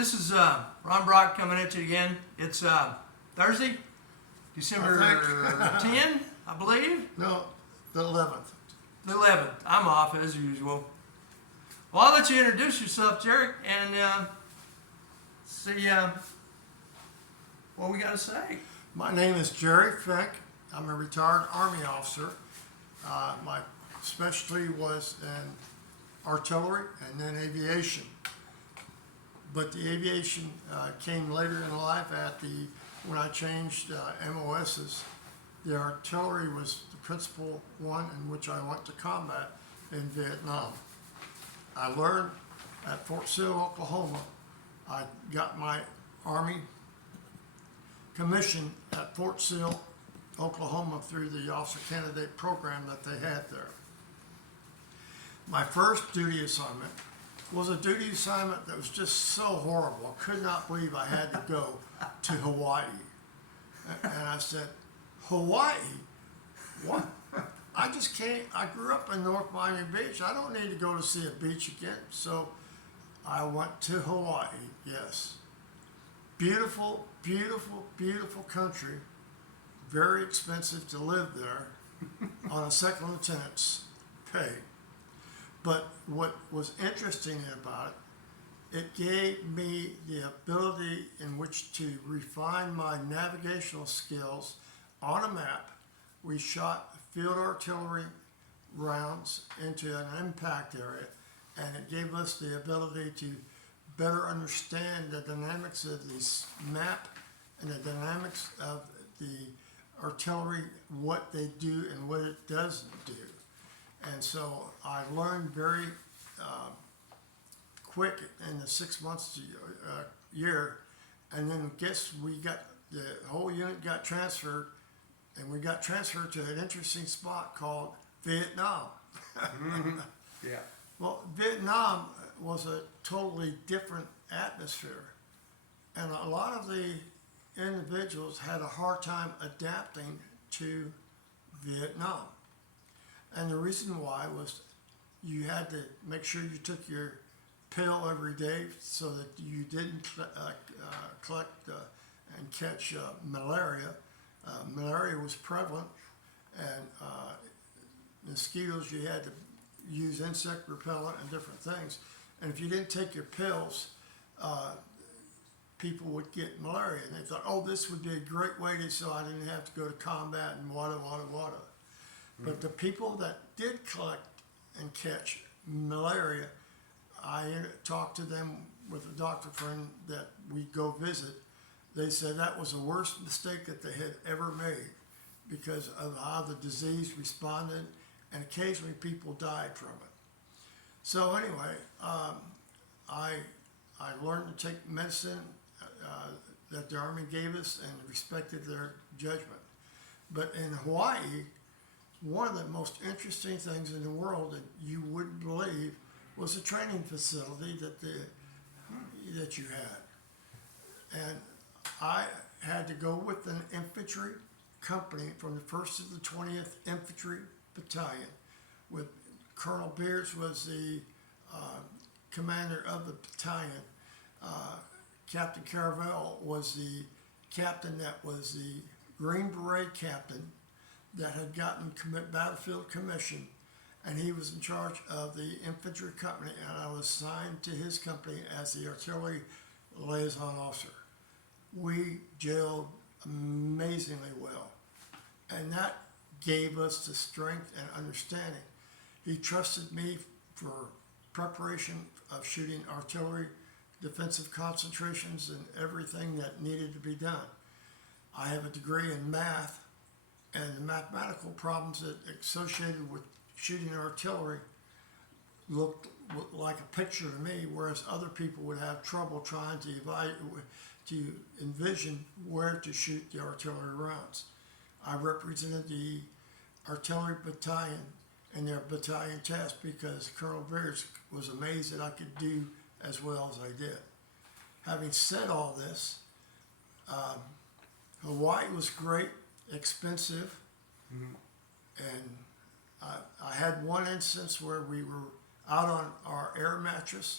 This is Ron Brock coming at you again. It's Thursday, December 10, I believe. No, the 11th. The 11th. I'm off as usual. Well, I'll let you introduce yourself, Jarek, and see what we got to say. My name is Jerry Fink. I'm a retired Army officer. My specialty was in artillery and then aviation. But the aviation came later in life when I changed MOSs. The artillery was the principal one in which I went to combat in Vietnam. I learned at Fort Sill, Oklahoma. I got my Army commission at Fort Sill, Oklahoma through the officer candidate program that they had there. My first duty assignment was a duty assignment that was just so horrible. I could not believe I had to go to Hawaii. And I said, Hawaii? What? I just can't. I grew up in North Miami Beach. I don't need to go to see a beach again. So I went to Hawaii, yes. Beautiful, beautiful, beautiful country. Very expensive to live there on a second lieutenant's pay. But what was interesting about it, it gave me the ability in which to refine my navigational skills on a map. We shot field artillery rounds into an impact area, and it gave us the ability to better understand the dynamics of this map and the dynamics of the artillery, what they do and what it doesn't do. And so I learned very quick in the 6 months to year, and then the whole unit got transferred, and we got transferred to an interesting spot called Vietnam. Yeah. Well, Vietnam was a totally different atmosphere, and a lot of the individuals had a hard time adapting to Vietnam. And the reason why was you had to make sure you took your pill every day so that you didn't collect and catch malaria. Malaria was prevalent, and mosquitoes, you had to use insect repellent and different things. And if you didn't take your pills, people would get malaria. And they thought, oh, this would be a great way so I didn't have to go to combat and water. But the people that did collect and catch malaria, I talked to them with a doctor friend that we go visit. They said that was the worst mistake that they had ever made because of how the disease responded, and occasionally people died from it. So anyway, I learned to take medicine that the Army gave us and respected their judgment. But in Hawaii, one of the most interesting things in the world that you wouldn't believe was a training facility that you had. And I had to go with an infantry company from the 1st to the 20th Infantry Battalion. With Colonel Beards was the commander of the battalion. Captain Caravel was the captain that was the Green Beret captain that had gotten battlefield commission, and he was in charge of the infantry company, and I was assigned to his company as the artillery liaison officer. We gelled amazingly well, and that gave us the strength and understanding. He trusted me for preparation of shooting artillery, defensive concentrations, and everything that needed to be done. I have a degree in math, and the mathematical problems that associated with shooting artillery looked like a picture to me, whereas other people would have trouble trying to envision where to shoot the artillery rounds. I represented the artillery battalion in their battalion test because Colonel Beards was amazed that I could do as well as I did. Having said all this, Hawaii was great, expensive, and I had one instance where we were out on our air mattress